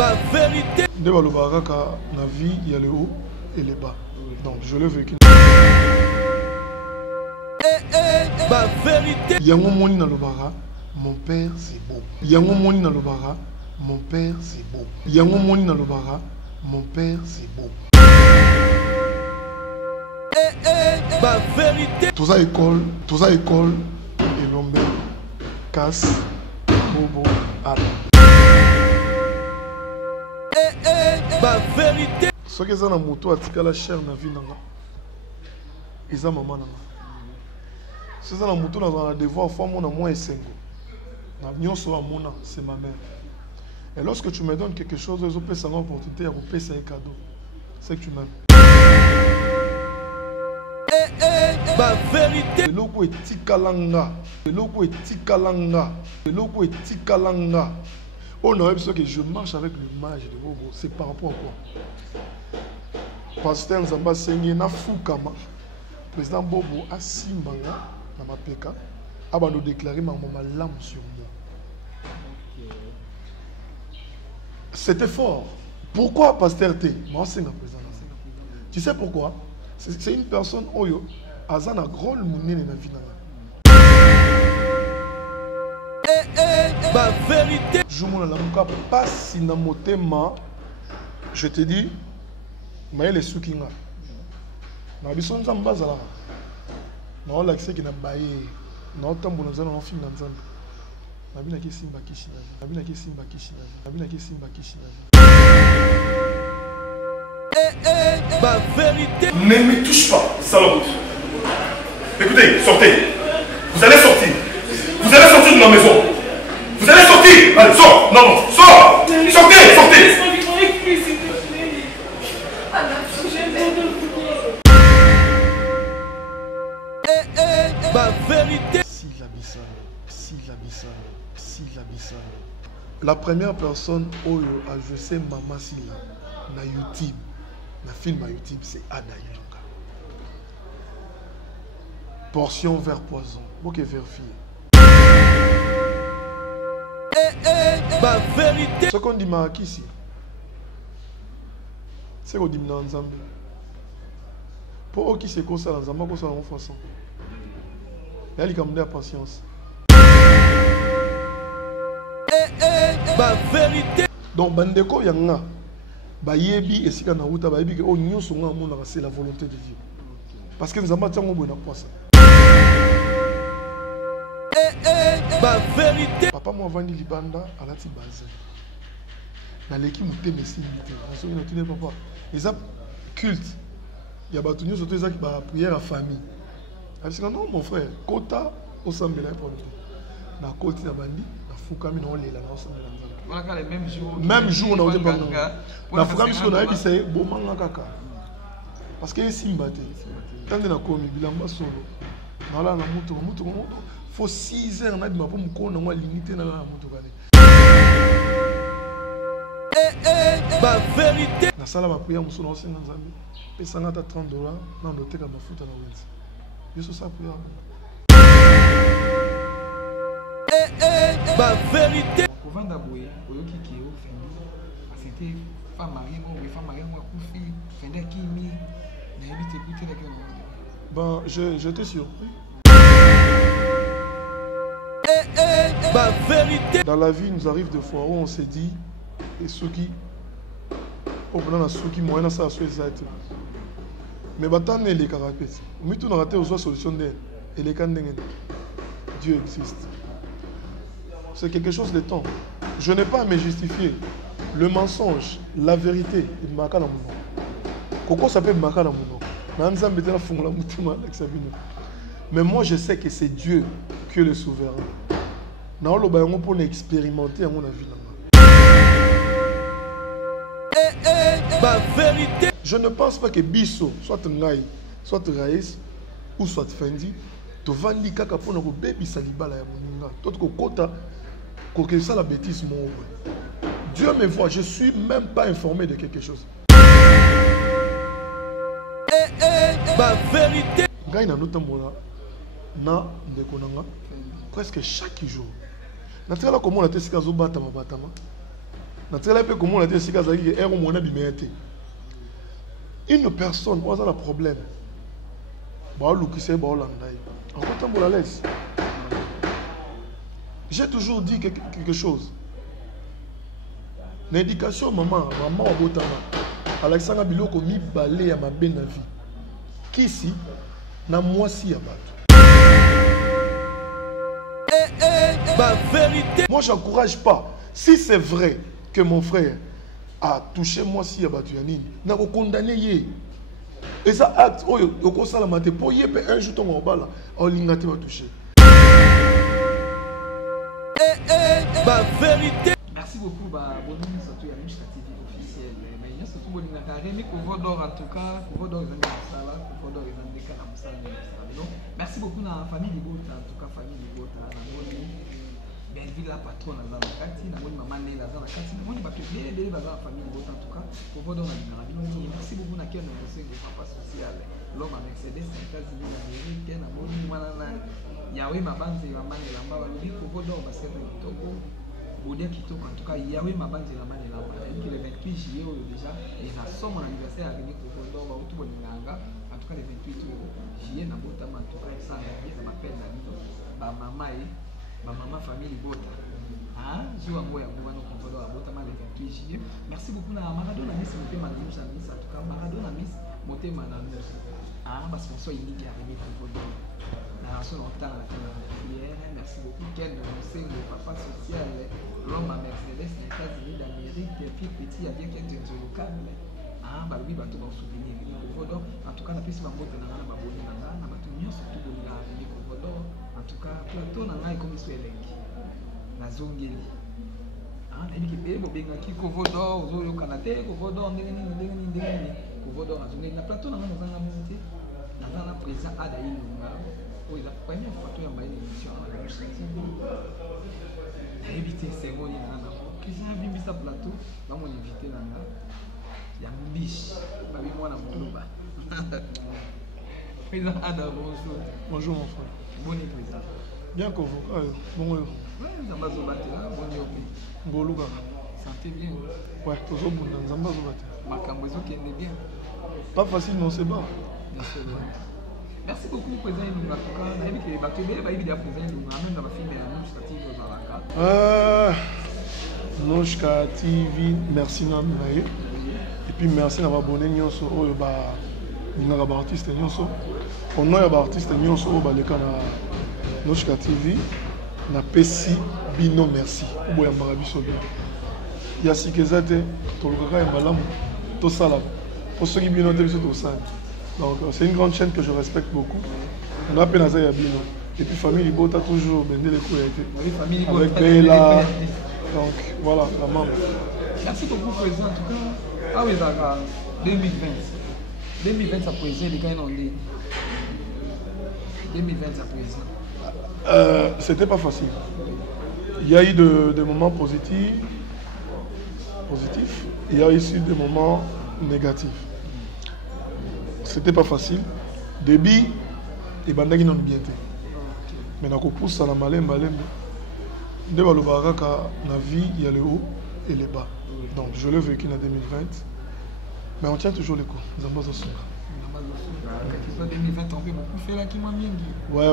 Ma vérité. De Balobaraka, la vie, il y a le haut et le bas. Donc je l'ai vécu. Ma vérité. Yango Moni Nalobara, mon père c'est beau. Yango Moni Nalobara, mon père c'est beau. Yango Moni Nalobara, mon père c'est beau. Ma vérité. Tout ça école, et l'homme casse, bobo, ala. Ma vérité. Ce qui est dans la moto, à la chair na vie nanga. Isa maman nanga. C'est ça la moto, on a devoir faire mon amour et sengo. C'est ma mère. Et lorsque tu me donnes quelque chose, je peux savoir opportunité à payer un cadeau. C'est que tu m'aimes. Ma vérité. Le logo est tikalanga. Le logo est tikalanga. Le logo est tikalanga. On aurait besoin que je marche avec l'image de Bobo. C'est par rapport à quoi? Pasteur Nzamba Sengi na Fukama. Président Bobo a Simbanga na Mapeka. A nous déclarer ma lame sur moi. C'était fort. Pourquoi Pasteur T? Tu sais pourquoi? C'est une personne oyo azana rôle mouné na vie na. Ma vérité. Je pas si na motema. Je te dis, mais les soukinga. Na biso nzamba zala. Na l'accès qui na baye. Na tambo na zana na film na nzamba. Na bina ki simba kishina. Na bina ki simba kishina. Na bina ki simba kishina. Ma vérité. Ne me touche pas, salope. Écoutez, sortez. Vous allez sortir. Vous allez sortir de la maison. Vous allez sortir. Allez, sors. Non, non, sors. Sortez, sortez. Ma vérité. La première personne où je sais Maman Silla na YouTube, na film à YouTube, c'est Anna Yonga. Portion vers poison, ok vers fille. Ma vérité. Ce qu'on dit ici, c'est qu'on dit dans Nzambe. Pour eux qui se causent dans Nzambe, qu'on soit en façon. Il y a la patience. Ma vérité. Donc, Bandeko Yanga, Bayebi et Sika Naruta, Bayebi, c'est la volonté de Dieu. Parce que nous avons dit que Ma vérité. Papa m'a vendu Libanda à la Tibazé. Dans l'équipe, nous sommes papa. Ils ont culte. Il y a des gens qui ont prière à famille. Non, mon frère, Kota, au Sambela, na Koti na Bandi, na Fukami, na Olela, na Osambela. Même jour, on a dit na Fukami, on a dit c'est Bomanga Kaka. Parce que c'est Simbate. Tant de na Komi, Bilamba Solo. Na la na Muto, faut 6 heures, on a dit pour me connaître, on a limité na la Muto. Ma vérité. Na sala ma prière, on a 50 Zambie. Et ça n'a $30, on a noté comme ma foot à la Wensi. Je suis ça prière. Ma vérité. Ben, j'étais surpris. Ma vérité. Dans la vie, il nous arrive des fois où on s'est dit, et ceux qui, au bout d'un ceux qui moyennent ça à soi, mais maintenant, les caractères. Mais tout n'a raté aux solutions d'elle. Et les cannes Dieu existe. C'est quelque chose de temps. Je n'ai pas à me justifier. Le mensonge, la vérité, il m'a dans mon nom. Coco s'appelle Maka dans mon nom. Mais moi, je sais que c'est Dieu qui est le souverain. Nous allons pour expérimenter à mon avis. Ma vérité. Je ne pense pas que Bisso, soit Ngaï, soit Raïs, ou soit Fendi, tu vas dire que pour nous bébé salibala ya moninga. Tout ko kota ko que ça la bêtise mon. Dieu me voit, je suis même pas informé de quelque chose. Ma vérité. Ngaï na notambola na ndekonanga presque chaque jour. Na tela comment on a tesika zo batama batama. Comment on a dit une personne, on a un problème. J'ai toujours dit quelque chose. L'éducation, maman, Alexandre Biloko mi balé à ma belle vie. Qui ici, na moi si abattu. Ma vérité. Moi, je n'encourage pas. Si c'est vrai que mon frère a touché moi si abattu Yanine, n'a pas condamné. Et ça acte, oh, yo ça la maté pour y un jour ton bala, oh l'ingati va toucher. Ma vérité. Merci beaucoup, Bonini, surtout il y a une TV officielle. Mais il y a surtout Bonini Karemi, Kovodor en tout cas, Kovodor est un Kovodor est un décalage. Merci beaucoup à la famille de Bota, en tout cas famille de Bota, Belleville la patronne à la Kati, maman Néla dans la Kati, on va publier des la famille de Bota en tout cas, Kovodor dans la merci beaucoup à Ken de papa social, l'homme à Mercedes, États-Unis d'Amérique, Ken à Boni, Yahweh ma bande et la main et la main, Kovodor va servir le Togo. Boudia qui toque en tout cas, Yahweh ma bande et la main et la main. Il est le 28 juillet déjà, et la somme mon anniversaire à Rémi Kovodor, va tout bon Nanga, en tout cas le 28 juillet, na Bota, en tout cas, ça m'appelle la vie, ma maman famille Bota. Ah, je vois moi, nous Kovodor à Bota, le 28 juillet. Merci beaucoup à Maradona Miss, mon thème à Miss, en tout cas, Maradona Miss, mon thème à Miss. Ah, parce qu'on soit unique à Rémi Kovodor. Merci beaucoup. Quel le papa social, l'homme à Mercedes, les États-Unis d'Amérique, des filles petits, il y a bien quelqu'un de local. Ah, bah oui, bateau va souvenir. En tout cas, la piste va monter dans la babone, dans la bateau, surtout dans la Kovodor. En tout cas, plateau dans la comme il soit la zone gélée. Ah, il y a des Kovodor, au Canada, Kovodor, Kovodor, la zone gélée. La plateau dans la montée, dans la présence à Daï Lunga. Oui, la première fois que j'ai une émission à la invité c'est moi qui j'ai vu ce plateau dans mon invité là il y a une biche bah oui moi dans mon loba président Ada bonjour. Bonjour mon frère. Bon président. Bien que vous bon ouais ça va se battre là bon yopi Goluga santé bien ouais toujours bon dans Zamba se battre makambo ezokende bien pas facile non c'est bon. Merci beaucoup, Président Ilunga. En tout cas, on a vu que les bateaux, il y a des Président Ilunga, même dans la film, il y a un Nouchka TV. Nouchka TV, merci Namaye. Et puis merci d'avoir abonné Nyonso, il y a des artistes Nyonso. On a des artistes Nyonso, Nouchka TV. Na Pessi Bino, merci. Il y a Sikezate, Tolgara et Malam, Tosala. Pour ceux qui Bino, donc c'est une grande chaîne que je respecte beaucoup. On a peine à ça, Bino. Et puis famille Libota toujours bendé les couilles avec Bella. Donc voilà, la maman. Merci beaucoup président. En tout cas, ah oui, d'accord. 2020. 2020 ça président, les gars ont dit. 2020 ça président. C'était pas facile. Il y a eu des moments positifs. Il y a eu aussi des moments négatifs. C'était pas facile. Débit, et bandagi non bien. Mais na ko pousse na malem. De balobaraka na vie, il y a le haut et le bas. Donc je l'ai vécu en 2020. Mais on tient toujours les coups. Nous avons besoin de 2020, on peut beaucoup faire là qui m'a bien dit. Ouais.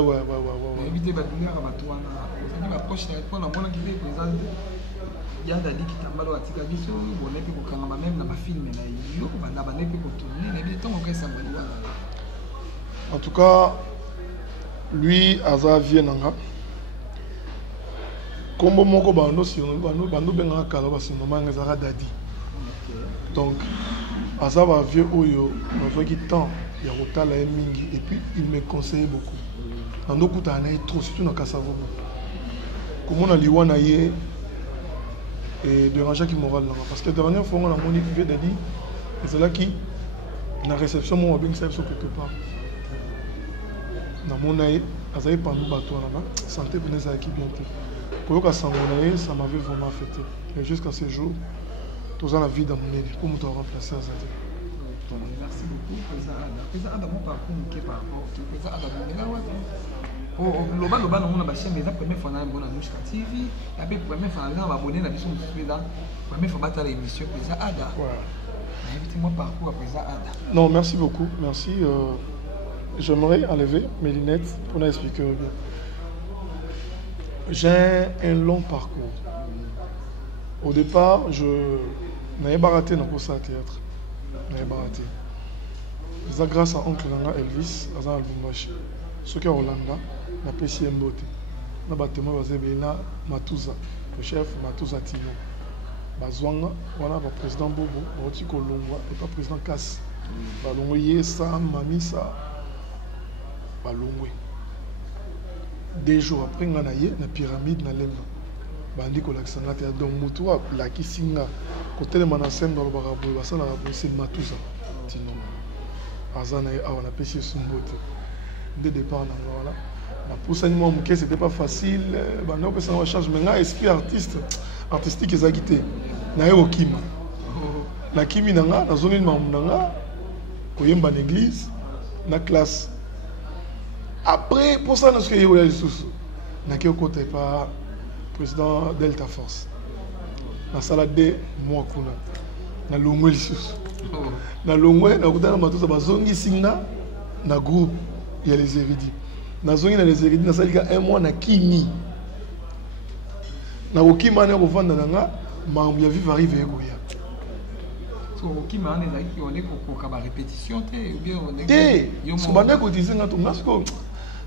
Éviter de douleur à Batouana. On approche pour la bonne qui est présente. Il y a des gens qui t'emballent à Tikabiso, on est plus pour même dans ma film, mais il y a des gens qui tourner, mais temps on ça. En tout cas, lui, Aza Vienanga. Comme moko bando si bando benga kala basi normalement ngazara dadi. Donc Aza va vieux oyo, on voit qu'il temps il y a rotala mingi et puis il me conseille beaucoup. Nando kuta na trop surtout na Kasavo. Comme on a liwana yé et de ranger qui moral là parce que la dernière fois on a moni vieux dadi et c'est là qui na réception mon bien ça quelque part. Na monaye Aza y pandu bato là santé pour les équipes bien. Pour que ça m'avait vraiment affecté. Et jusqu'à ce jour, tout ça la vie dans mon vie pour me remplacer à Zadi. Merci beaucoup, Président Adam. Président Adam, mon parcours, qui est par rapport au Président Adam, loba loba na mona ba chaîne déjà première fois na mbona Nushka TV et puis première fois na abonné na biso là première fois battre l'émission Président Ada. Invitez-moi parcours à Président Ada. Non, merci beaucoup, merci. J'aimerais enlever mes lunettes pour nous expliquer. J'ai un long parcours. Au départ, je n'avais pas raté dans le théâtre. Je n'avais pas raté. C'est grâce à oncle Nanga Elvis, dans un album moche. Ce qui est Hollanda, la PCM Bote. Na bâtiment basé na Matuza, le chef Matuza Tino. Bazwanga, voilà le président Bobo, Roti Kolongwa et pas président Kass. Balongwe Yesa, Mamisa, Balongwe. 2 jours après, on a la pyramide na Lemba. Bandi ko laksanga te donc mutua la kisinga côté de manasem dans le barabou basana c'est Matuza Tino. Azana et on a pêché son bote. De départ voilà. Pour ça c'était pas facile, on peut s'en charge mais là esprit artistique ils a quitté. Na yo kima. La kimi nanga na zone nanga koyemba l'église na classe. Après pour ça nous ce que yo les sous. Na ke côté pas président Delta Force. Na sala de moi kuna. Na longwe lisusu. Na longwe na kutana matoza bazongi singa na groupe il y a les érudits. Nazongi na les érudits na salika un mois na kimi. Na okima na kovanda nanga mambu ya vivre arriver koya. So okima na ezaki on est ko ka répétition te ou bien on est te so bande ko dizer nga to ngasko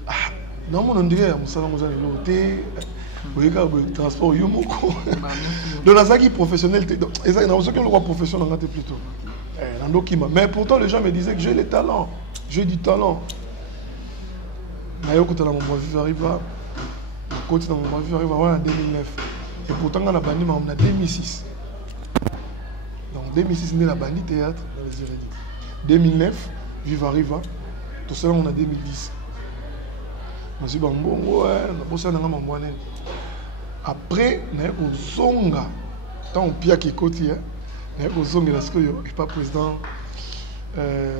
ah na mono ndire ya musala ngozana lote oyeka go transport yo moko. Donc nazaki professionnel te donc ezaki na osoki le professionnel ngate plutôt. Mais pourtant les gens me disaient que j'ai le talent, j'ai du talent. Nayo kutana mon vie arrive à côté dans mon vie arrive en 2009 et pourtant on a banni en 2006. Donc 2006 né la banni théâtre dans les érudits. 2009 Viva Riva tout ça on a 2010. Monsieur Bambo ouais na bossa na ngama après nayo ko zonga tant pia ki côté nayo ko zonga la skoyo et pas président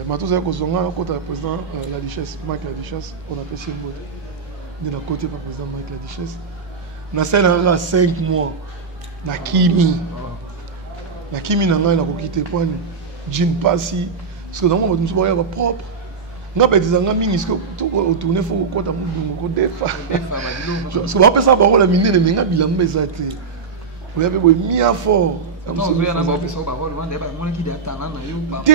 Matoza a côté président la Duchesse, Mike la Duchesse, on appelle chez moi. De la côté par président Mike la Duchesse. Na a 5 mois. Na Kimi. Na Kimi n'a pas quitté point. Jean Passi. Parce que dans mon monde, je propre. On a des amis qui ont tourné pour le côté de mon côté. Parce qu'on appelle ça la mine de Menga Bilambe Zate. Vous avez mis à fort.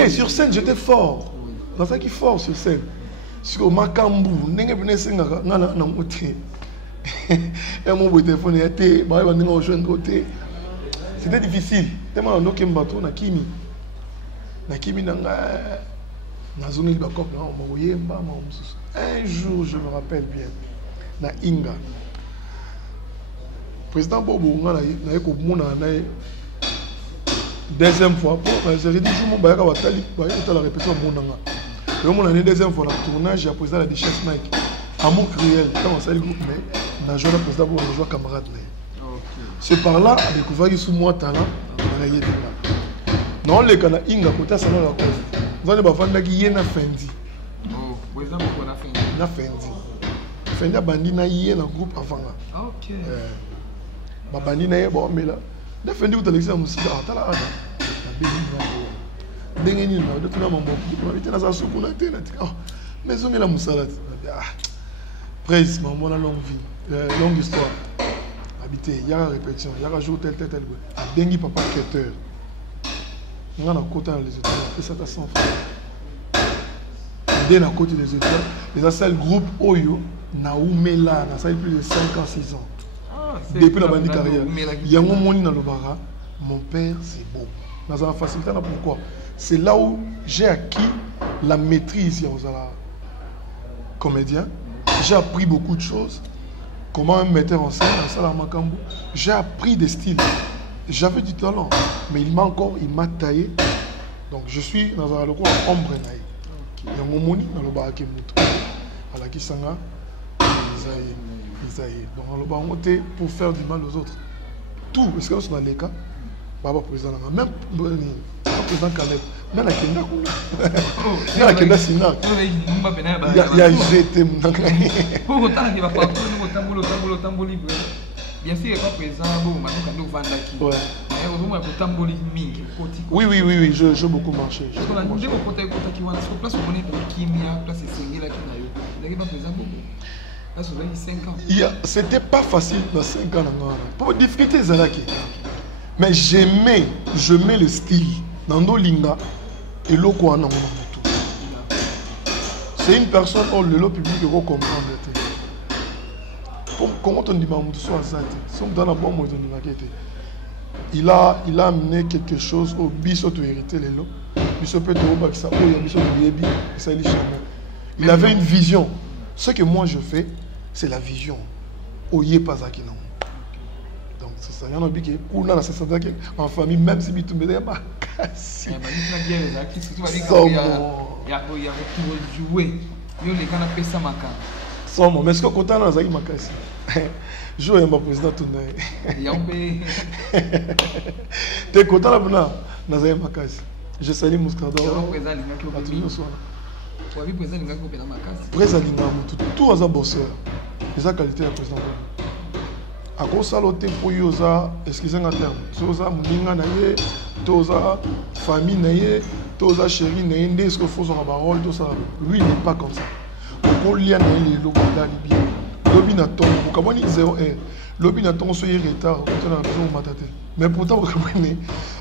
Sur scène, j'étais fort. Dans ça qui fort sur scène. Sur Makambu, c'était difficile. Tellement on a un bateau na Kimi. Na Kimi nanga na zone de Bakop na Moyemba ma mususu. Un jour, je me rappelle bien. Na Inga. Président Bobo ngana na ko mona na deuxième fois pour j'ai dit je m'en batali la répétition monanga. Le mon année deuxième fois le tournage à président la Duchesse Mike. Amour cruel dans ça le groupe mais na jeune président pour jouer camarade là. C'est par là a découvert sous moi talent na yé non le kana inga kota ça la cause. Vous allez bafanda ki yena fendi. Oh, président pour na fendi. Na fendi. Fendi bandi na yé na groupe avant là. OK. Babandi na ye bon mais là defendi utalexia musika atala ada ndenge nini na tuna mambo kwa vitena za suku na tena tika mais zonge la musala praise mambo na longue vie longue histoire habité ya répétition ya jour tel dengi papa quêteur ngana kota les étoiles et ça ta sans dès na côté des étoiles les seul groupe oyo na umela na ça plus de 5 ans 6 ans. Depuis la bande carrière, il y a un moment dans le bara, mon père c'est beau. Dans la facilité, pourquoi? C'est là où j'ai acquis la maîtrise aux comédien. J'ai appris beaucoup de choses. Comment un metteur en scène, dans la Makambu. J'ai appris des styles. J'avais du talent, mais il m'a taillé. Donc je suis dans un local ombre. Il y a un moment dans le bara qui est mouton. À la Kisanga, donc on va monter pour faire du mal aux autres. Tout, est-ce que c'est dans les cas? Papa président, même président Caleb, même à Kenya, il y a Kenya Sina. Il y a GT. Bien sûr, il n'y a pas présent, nous vendons. Oui, oui, oui, oui, je beaucoup marché. C'était pas facile dans 5 ans. Pour difficulté, mais j'aimais le style. Dans nos linga et l'oko en c'est une personne au le public qui va comprendre. Comment on dit il a amené quelque chose au biso to hériter les lots. Il avait une vision. Ce que moi je fais, c'est la vision. Oye pas à non. Donc c'est ça. Il y en a qui en famille, même si tu me dis pas cassé. Mais est-ce que quand on a Zaki Makassi, je vais me président tout le monde. Tu es content là, Nazaya Makassi. Je salue Mouskador. Président tout à bosseur. C'est la qualité de président. À cause de l'autre pour yosa, excusez-moi terme. Toza muninga naye, toza famille naye, toza chérie naye, n'est-ce que faut avoir parole, tout ça. Lui il n'est pas comme ça. Pour lien naye les lobby bien. Lobby na ton, pour comment il 0 1. Lobby na ton soyez retard, quand on a besoin de matater. Mais pourtant vous comprenez.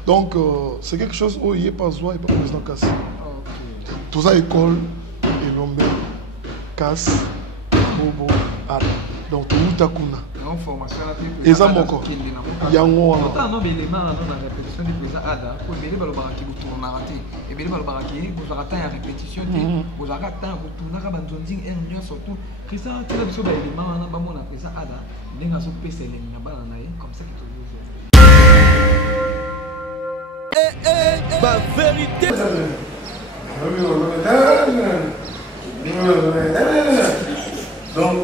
Donc c'est quelque chose où il est pas joie et pas président casse. Tout ça école et l'homme casse, bobo, ad. Donc tout est kuna. Et ça mon corps. Il y a un mot. Pourtant non mais les mains dans la répétition du président Ada, pour les balobaraki vous tournez raté. Et les balobaraki vous arrêtez à répétition, vous arrêtez à retourner à bandonding et nous surtout. Christian, tu as besoin des mains dans mon président Ada. Les gars sont PC les na banana comme ça qui te Ma vérité. Donc,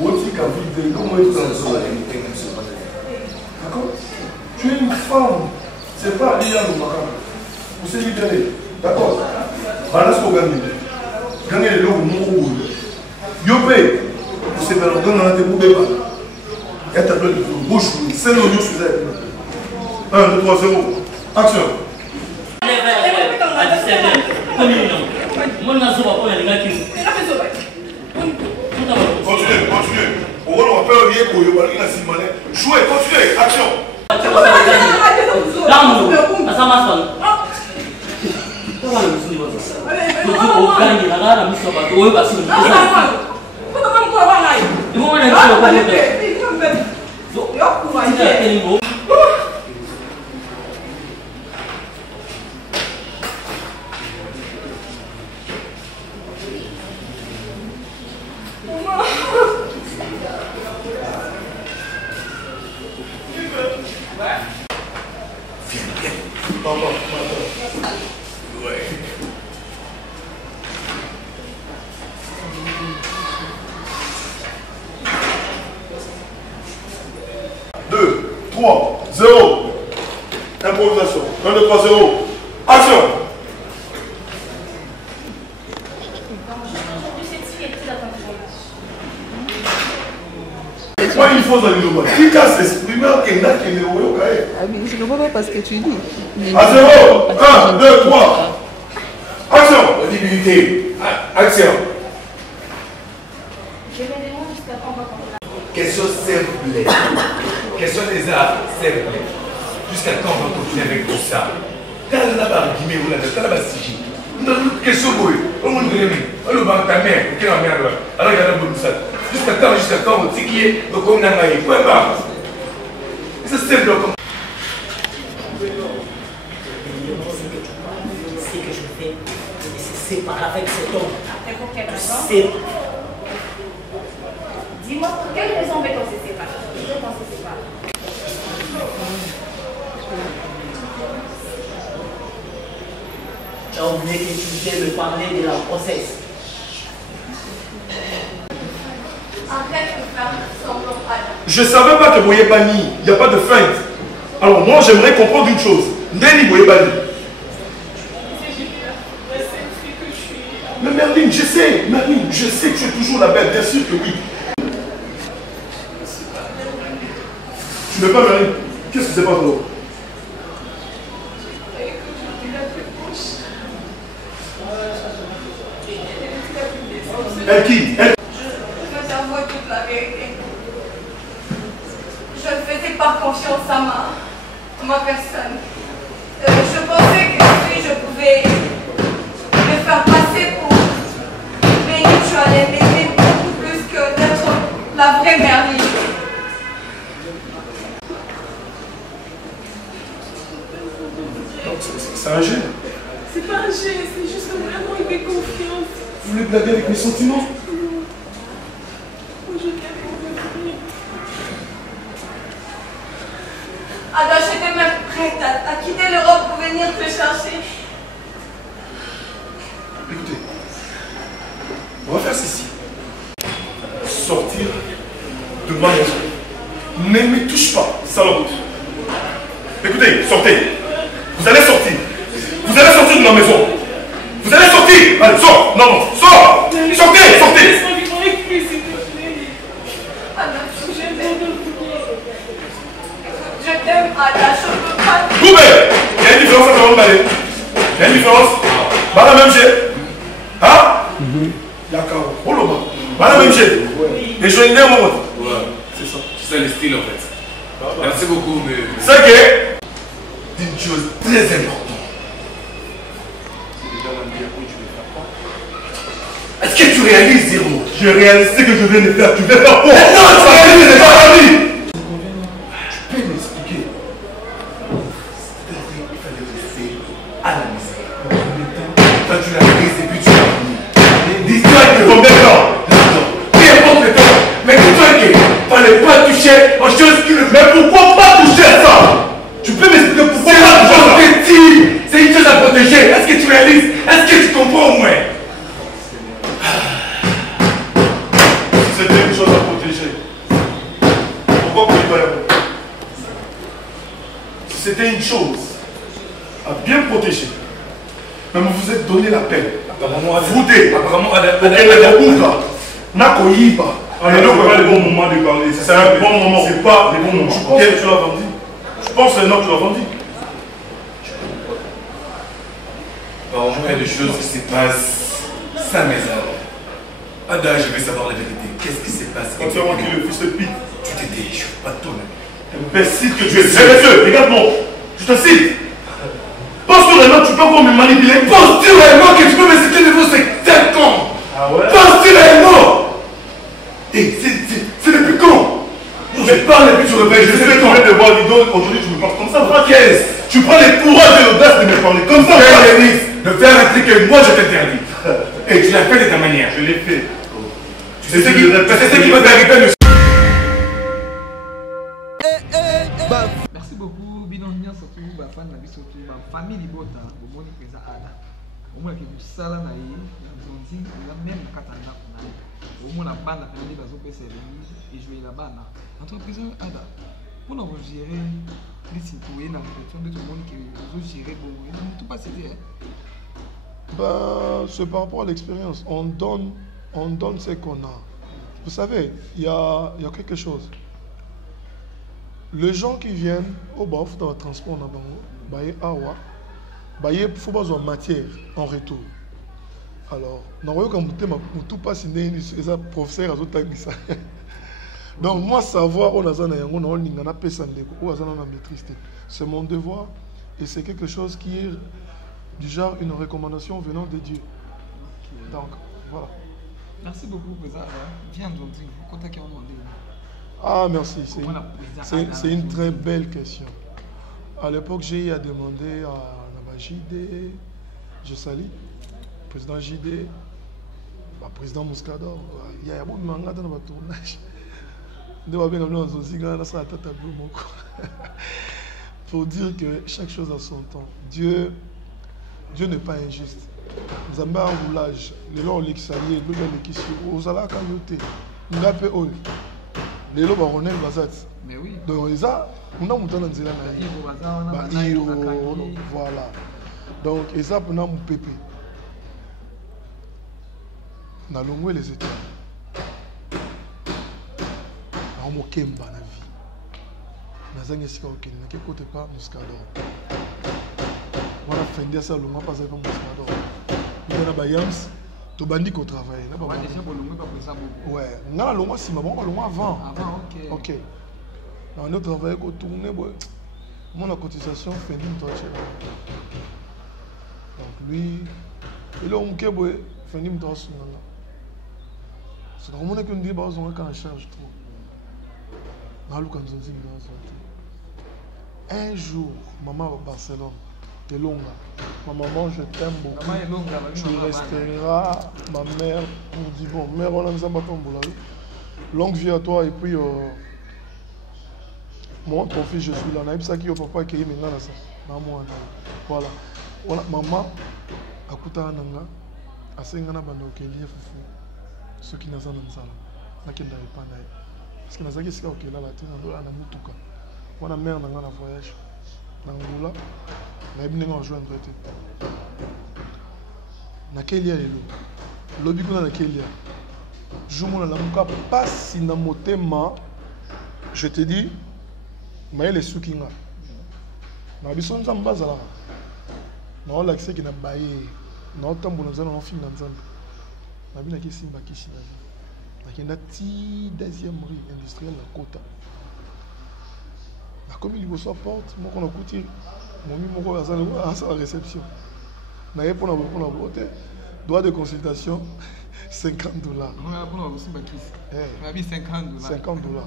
moi aussi, quand vous dites comment ils sont d'accord? Tu es une femme, c'est pas lié à nos macabres. Vous savez libérer, d'accord? Voilà ce qu'on gagne. Gagnez les lots, mon coup. Yopé, vous savez, on donne un début de débat. Il y a ta belle bouche, c'est le news. 1, 2, 3, 0. Action. Continuez. On va faire lier pour y aller à Simone. Jouez, continuez, action. Improvisation. 1, 2, 3, 0. Action. Moi, il faut aller le voir. Qui casse s'exprimer au Kenya qui est le Cahier. Je ne vois pas parce que tu dis. À 0. 1, 2, 3. Action. Audibilité. Action. Je me demande jusqu'à quand on va comprendre. Question simple. Question des arts simple. Jusqu'à quand on va continuer avec tout ça? Quand on a pas guillemets ou la tête, on a pas sigé. Question boy. On va nous dire, on va ta mère, qui est la mère là. Alors il y a la bonne salle. Jusqu'à quand on t'équipe, donc on a gagné. Point barre. C'est simple comme. Ce que je fais, c'est séparer avec cet homme. Après pour quelle raison? Dis-moi pour quelle raison on se sépare? On se sépare. Tu as oublié que tu viens de parler de la grossesse. Arrête de faire semblant. Je savais pas que vous n'ayez pas mis. Il n'y a pas de feinte. Alors moi j'aimerais comprendre une chose. Ndeni Boyebani. Mais Merline, je sais, que tu es toujours la belle, bien sûr que oui. Tu n'es pas Merline. Qu'est-ce qui se passe là? Elle qui? Elle... Je t'avoue toute la vérité. Je ne faisais pas confiance à ma personne. Je pensais que si je pouvais me faire passer pour... Mais tu allais m'aimer beaucoup plus que d'être la vraie Merline. C'est un jeu. C'est pas un geste, c'est juste vraiment une fait confiance. Vous voulez blaguer avec mes sentiments? Moi, je t'aime pour me. Ada, j'étais même prête à quitter l'Europe pour venir te chercher. Écoutez, on va faire ceci. Sortir de ma maison. Ne me touche pas, salope. Écoutez, sortez. Vous allez sortir. Vous allez sortir de ma maison. Vous allez sortir. Allez, sors. Non, sors. Sortez, sortez. Je t'aime, Ada, je ne peux pas... Goubet. Il y a une différence entre Balé. Il y a une différence. Pas la même chose. Hein? D'accord. Oh là bas. Pas la même chose. Et je vais une mon vote. Ouais. C'est ça. C'est ça le style en fait. Merci beaucoup, mais... C'est que... Une chose très importante. Est-ce que tu réalises, Zéro? Je réalise ce que je viens de faire. Tu veux faire quoi? Non, tu réalises pas la vie. Tu peux m'expliquer? Il fallait rester à la maison. Quand tu l'as prise et puis tu l'as mis. Dis-toi que combien de temps? Peu importe le temps. Mais dis-toi qu'il ne fallait pas toucher aux choses qui ne... Mais pourquoi pas toucher à ça? Tu peux m'expliquer pourquoi? C'est la protection. C'est une chose à protéger. Est-ce que tu réalises? Est-ce que tu comprends au moins? C'était une chose à protéger. Pourquoi vous ne pas si c'était une chose à bien protéger, mais vous vous êtes donné la peine. Froutez. Apparemment, C'est pas le bon moment de parler. C'est un bon moment. C'est pas le bon moment. Je pense que tu l'as vendu. Je pense que non, tu l'as vendu. Apparemment, il y a des choses qui se passent sans mes armes. Ada, je veux savoir la vérité. Qu'est-ce qui se passe? Quand tu as manqué le fils de pite, tu t'étais, je suis pas ton ami. Imbécile que tu es. Monsieur, regarde-moi. Je te cite. Penses-tu vraiment que tu peux encore me manipuler? Penses-tu réellement que tu peux me citer de vos 5 ans? Ah ouais? Penses-tu réellement? Et c'est depuis quand? Je parle et puis tu réveilles. Je sais que tu viens de voir l'idole, aujourd'hui tu me parles comme ça. Qu'est-ce? Tu prends les courage et l'audace de me parler comme ça. De faire un truc que moi je t'interdis. Et tu l'as fait de ta manière. Je l'ai fait. C'est ce qui va t'arriver, monsieur. Merci beaucoup, Binonia, surtout, ma fan, la surtout, ma famille Libota, au monde qui est à Ada. Au moins, qui est sala naïe, la même katana, au moins la bande a permis et jouer la bande. Entreprise Ada, pour nous gérer les citoyens dans la question de tout le monde qui nous gérer, tout pas c'était. Ben, c'est par rapport à l'expérience. On donne ce qu'on a. Vous savez, il y a quelque chose. Les gens qui viennent au bas, dans le transport, il faut avoir matière en retour. Alors, tout passe c'est un professeur à donc, moi, savoir où c'est mon devoir et c'est quelque chose qui est du genre une recommandation venant de Dieu. Donc, voilà. Merci beaucoup, Président. Viens nous dire, vous contactez un rendez-vous. Ah, merci. C'est une très belle question. À l'époque, j'ai demandé à JD, je salue, président JD, président Mouskador, il y a beaucoup de mangas dans le tournage. Pour dire que chaque chose a son temps. Dieu n'est pas injuste. Nous avons un roulage. Les gens qui sont allés, les gens qui sont allés, les gens qui sont allés, Mais oui. donc, on a monté dans nzela na iro voilà donc eza pona mon pépé na longwe les étoiles na mo kemba na vie na zanga sika okeni na ke côté pas muscador wana fendia ça longa pas avec muscador il y a ba yams to bandi ko travailler na ba déjà pour longa pas pour ça ouais na longa si ma bon longa avant OK OK on a travaillé ko tourner boy mon cotisation fendi toi donc lui il a un boy fendi toi sur là c'est vraiment que on dit bah on quand charge trop na lu quand on dit un jour maman à Barcelone de longa ma maman je t'aime beaucoup tu resteras ma mère on dit bon mère on a mis un bâton boulot longue vie à toi et puis moi ton fils je suis là na ça qui au papa qui est maintenant là ça maman voilà voilà maman akuta nanga asenga na bando kelie fufu ce qui n'a pas nzala na kenda pas na parce que nazaki sika okela la tena ndo na mutuka wana mère nanga na voyage na ngula na ibne nga joindre te na kelia lelo lobi kuna na kelia jour la muka passe na motema je te dis mais les soukinga na biso nzamba zala na ola kiseki na baye na otambola nzala na film na nzambe na bina ki simba kishi na na kenda ti deuxième rue industrielle la Kota na comme il bosso porte moko na kuti momi moko azana à sa réception na ye pona bote droit de consultation $50 on a pour na simba kishi na bi $50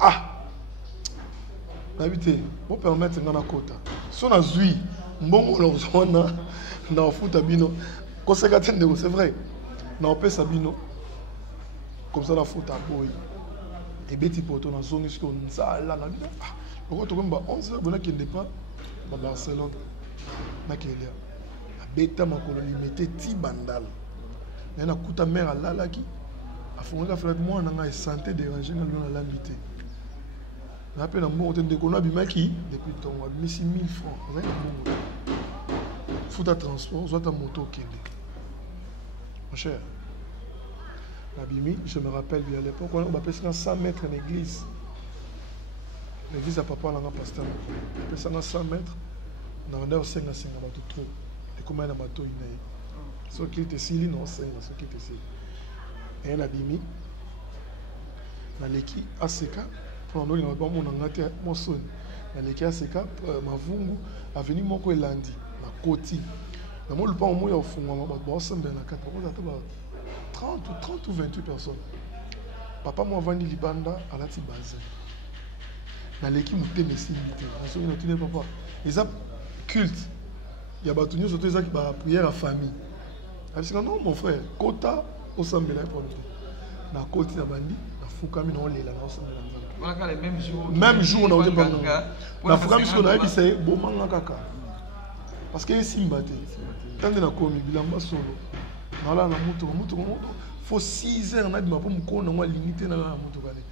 ah n'habité pour permettre ngana Kota so na zui mbongo na zona na futa bino koseka tende c'est vrai na opesa bino comme ça la futa boy et beti poto na zone sur nzala na bino ah pourquoi to komba 11h bona qui n'est pas dans Barcelone na kelia na beta makolo limité ti bandal na kuta mère alalaki afonga frère moi na nga santé déranger na lona l'ambité. Je rappelle un bon de qu'on a bimaki depuis ton mois de 1000 francs. Vous avez un bon fout à transport, soit à moto qui est. Mon cher, l'abimi, je me rappelle bien à l'époque, on a appelé ça 100 mètres en église. L'église à papa, on a pasteur. On a appelé ça 100 mètres. On a rendu au 5 à 5 à bateau trop. Et comment on a bateau inaï. Ce qui était si, non, 5 à ce qui était si. Et un abimi, dans l'équipe ACK. On a pas mon angate mon son na lekia seka mavungu avenue moko elandi na koti na mo lupa mo ya funga ba ba sembe na 4 30 ou 28 personnes papa mo vandi libanda alati base na leki muteme simité na so ino tine papa les culte ya batu nyo surtout ezaki ba prière à famille parce que non mon frère kota au sambela pour na koti na bandi na fukami na olela na sambela même jour on a dit pardon la fukami so na qui bon manga kaka parce que simba te tande na komi bilamba solo na la na muto faut 6 heures na dima pour mkono ngwa limité na la muto kale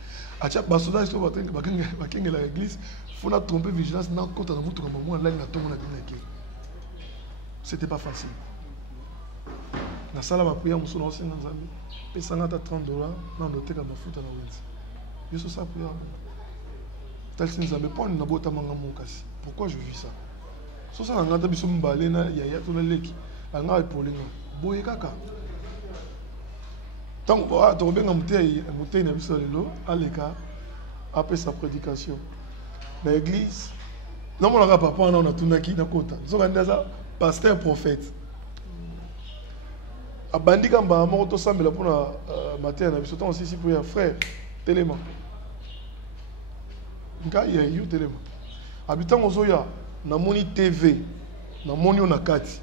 acha basoda so bakenge la église faut na tromper vigilance na kota na muto kama moi là na tomo na binaki c'était pas facile na sala ba prière muso na osenga nzambe pesa ngata $30 na ndoteka mafuta na wenzi yeso sa prière tel si nzambe poni na bota manga mokasi pourquoi je vis ça so ça ngata biso mbale na ya to na leki anga ipolinga boye kaka tant to benga mutei na biso lelo aleka après sa prédication na église non mon papa on a tunaki na kota so kandaza pasteur prophète abandi kamba moko to sambela pona matin na biso to aussi pour frère téléma nga ya yo téléma habitant ozoya na moni TV na moni on akati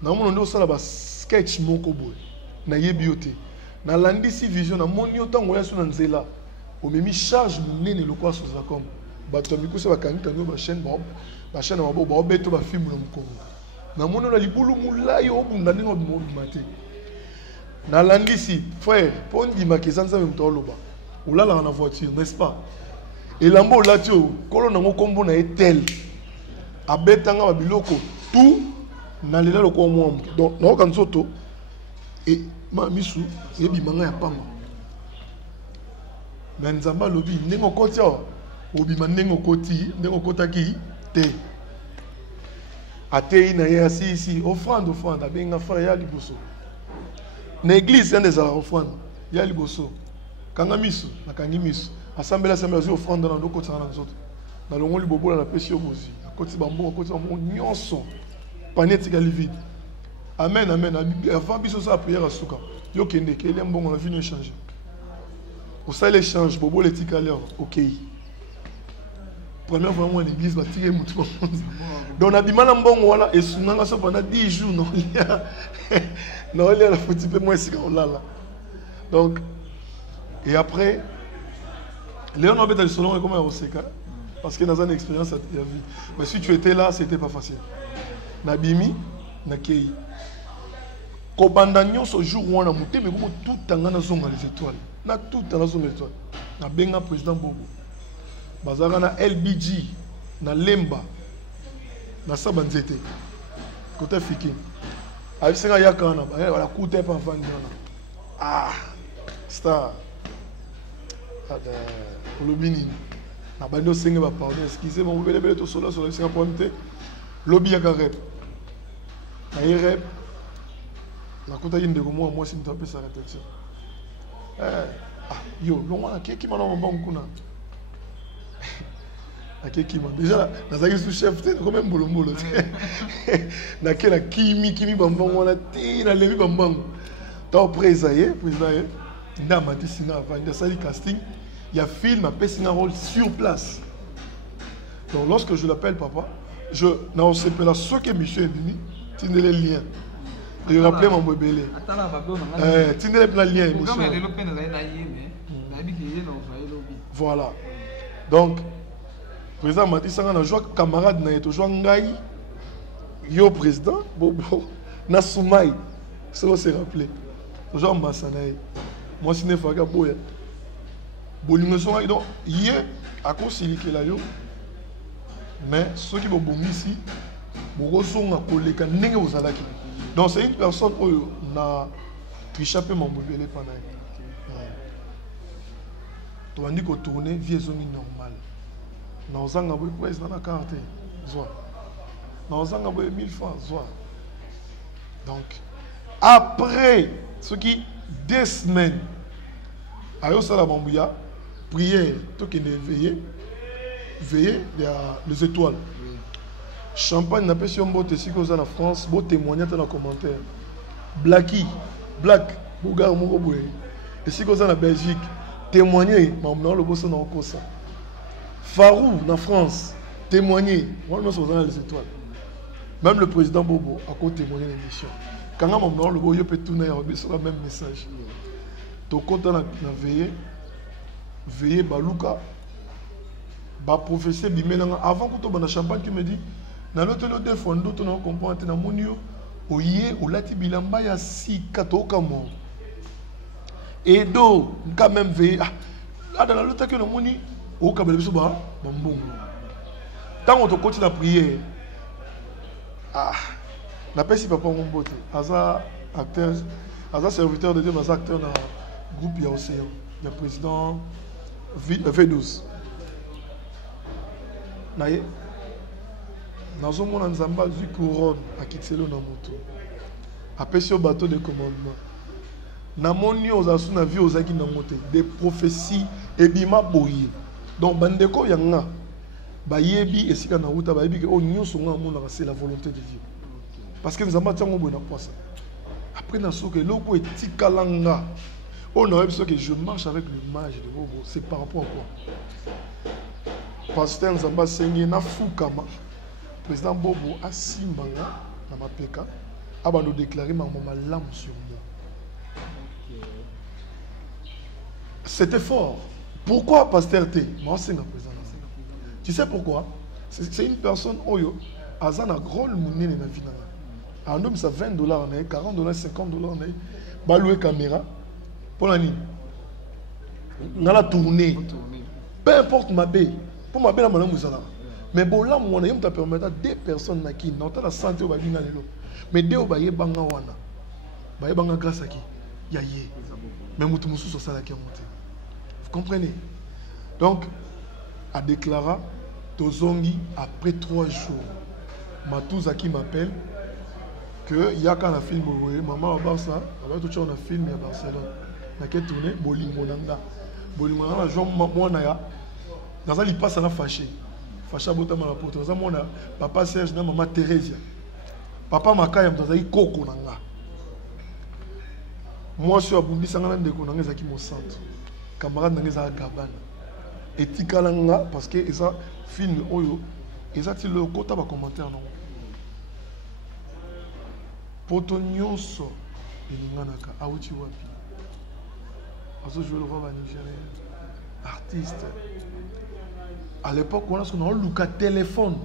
na moni ndo sala ba sketch moko boy na yebi yote na landisi vision na moni otango ya suna nzela o memi charge munene lokwa so za comme bato mikuse bakangita no ba chaîne ba ba beto ba film na mkongo na moni na libulu mulai obunda ndingo mate na landisi frère pondi makizanza mtoloba ulala na voiture n'est-ce pas elamba olati oyo kolo nango nkombo na ye tel abetanga babiloko tout na lela lokola mwa moke donc naoka nzoto misu ebimanga ya pamba me nzambe alobi ndenge okoti awa obima ndenge okotaki te ateyi na ye asisi offrande abenga frère ya liboso na église yande ezala offrande ya liboso kanga miso nakangi miso asambela azwi offrande na ndokotisa na nzoto nalongoli bobola napesi yo bozwi akoti bambongo nyonso panier etikali vide amen avant biso osala prière asuka yokende kelia mbongo na vino échange osala échange bobola etikali awa okei première fois moi l'église batike mutu donc nabima na mbongo wana esunganga so pendant 10 jours naolia la foti mpe moi esika olala donc et après Léon Nobeta du Solon est comme un Oseka parce que dans une expérience à ta vie. Mais si tu étais là, c'était pas facile. Nabimi, Nakei. Kobandagnon ce jour où on a monté, mais comme tout le temps, on a les étoiles. Na tout le temps, on a les étoiles. Na benga président Bobo. Bazara na LBG, na Lemba, na Sabanzete. Côté Fiki. Avec ça, il y a quand on a coûté par Van. Ah, star. Lobby na bando senga ba pardon excusez moi bele to solo sur le senga ponte lobby ya rep na rep na kota yinde ko moi si ntape sa répétition yo longa na keki mana mbongo kuna na keki ma déjà na zaki sous chef te ko même bolombolo na kela kimi bambongo na ti na levi bambongo to présaye ndama tisina avant de sali casting. Il y a film, il y a un rôle sur place. Donc lorsque je l'appelle papa, je n'en sais pas ce que monsieur est venu, tu n'as les liens. Je rappelais mon bébé. Tu n'as pas les liens. Voilà. Donc, le président m'a dit ça, on a joué camarade, on a joué Ngaï, yo président, Bobo, Nasoumaï, ça on s'est rappelé. Jean Massanaï, moi c'est Nefaga Boya. Bolingoso donc hier à concilier la yo mais ceux qui vont bomber ici bogoso a collé quand ndenge ozalaki donc c'est une personne où na trichapé mon bébé pendant to andi ko tourner vie zone normale na ozanga boy président na carte zwa na ozanga boy 1000 francs zwa donc après ce qui 2 semaines ayo sala bambouya prière, tout qui est veillé, il y a les étoiles. Champagne, n'a pas si on botte ici qu'on a en France, beau témoignage dans les commentaires. Black, Bougar Mouroboué. Ici qu'on a en Belgique, témoigner, mais on a le boss dans le ça. Farou, en France, témoigner, on a les étoiles. Même le président Bobo a côté témoigner l'émission. Quand on a le boy, il peut tourner sur le même message. Donc, quand on a veillez baluka ba professeur bimelanga avant que tu na champagne qui me dit na l'hôtel de fondo to na comprendre na monio oye olati bilamba ya sika to kamo et do quand même veiller là dans l'hôtel que na moni o kabele biso ba mbongo tant on te continue la prière na pesi papa mon bote aza acteur aza serviteur de Dieu mais acteur dans groupe ya Océan le président V12 naye nazomona nzamba zwi couronne akitelo na moto apesi au bateau de commandement namoni ozasu na vie ozaki na moto des prophéties ebima boye donc bandeko yanga bayebi esika na ruta bayebi ke o nyonso nga mona c'est la volonté de Dieu parce que nzamba tiango boye na poisa après na soke loko etikalanga. On a vu que je marche avec l'image de Bobo. C'est par rapport à quoi? Pasteur Nzamba Sengi na Fukama. Président Bobo a Simbanga na Mapeka. A nous déclarer ma lame sur moi. C'était fort. Pourquoi Pasteur T? Moi c'est un président. Tu sais pourquoi? C'est une personne oyo azana rôle mouné na vie na. Un homme ça $20 $40 $50 ba louer caméra. Pour la nuit, on a tourné. peu importe ma baie pour ma baie la madame Mouzala mais bon là moi on a permettre deux personnes qui n'ont pas la santé au babina lelo mais deux au baye banga wana baye banga grâce à qui yaye mais mutu musu sur ça la qui a monté vous comprenez donc a déclaré Tozongi après 3 jours Matouza qui m'appelle que il y a quand un film maman à Barça on va tout on a film à Barcelone na qui tourné bolingo nanga genre moi na ya dans ça il passe à la fâché bota ma porte dans ça moi na papa Serge na maman Thérèse papa makaya dans ça koko nanga moi sur abundi sangana ndeko nanga za ki mo centre camarade nanga za gabana etikala nga parce que ça film oyo eza ti le kota ba commentaire non poto nyonso elinganaka awuti wapi azo jouer le rôle nigérien artiste à l'époque on a ce qu'on a luka téléphone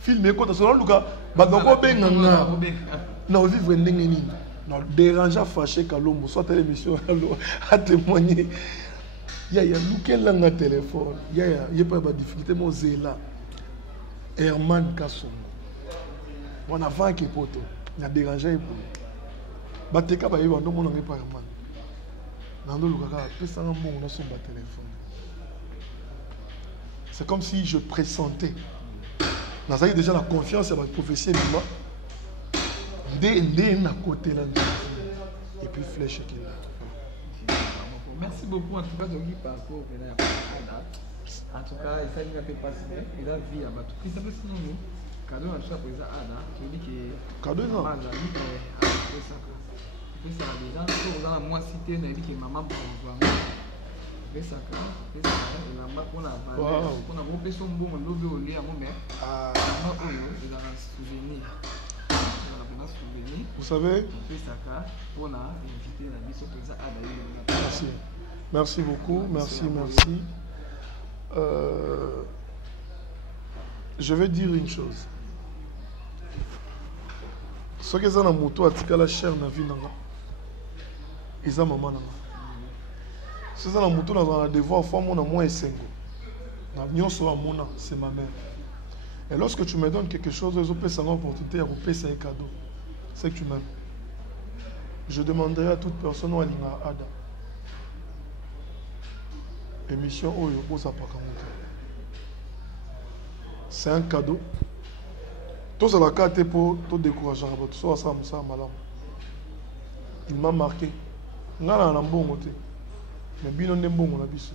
film ekota so luka bakoko benganga na vivre ndenge nini na déranger fâché kalombo soit l'émission a témoigner ya lukelanga téléphone ya pas de difficulté mo zela Herman Kassoum on a vaincu poto na déranger pour bateka ba yeba ndo mona ngi pa Herman nando lukaka pesa ngo na somba téléphone c'est comme si je pressentais na ça déjà la confiance à ma prophétie bima ndé na côté là et puis flèche qui là. Merci beaucoup en tout cas de Guy Parcours en tout cas il s'agit de passer il a vie à battre qui s'appelle sinon nous cadeau en tout cas pour ça Ada qui dit que cadeau non c'est ça déjà pour la moi cité na dit que maman pour voir c'est ça c'est ça la m'a pour la pour na groupe son bon lobe au lit à mon mère maman il a un souvenir vous savez merci merci beaucoup merci je vais dire une chose ce que ça na moto atika la chair na vie nanga isa maman nanga ce ça na moto na va devoir faire mon moi esengo na nyonso amona c'est ma mère. Et lorsque tu me donnes quelque chose, je peux savoir opportunité à payer un cadeau. C'est que tu m'aimes. Je demanderai à toute personne à l'Inga Ada. Émission Oyo Bosa Pakamoto. C'est un cadeau. Tout ça la carte pour tout décourager. Tout ça, ça, malam. Il m'a marqué. Ngana na mbongo te. Mais bino ne mbongo na biso.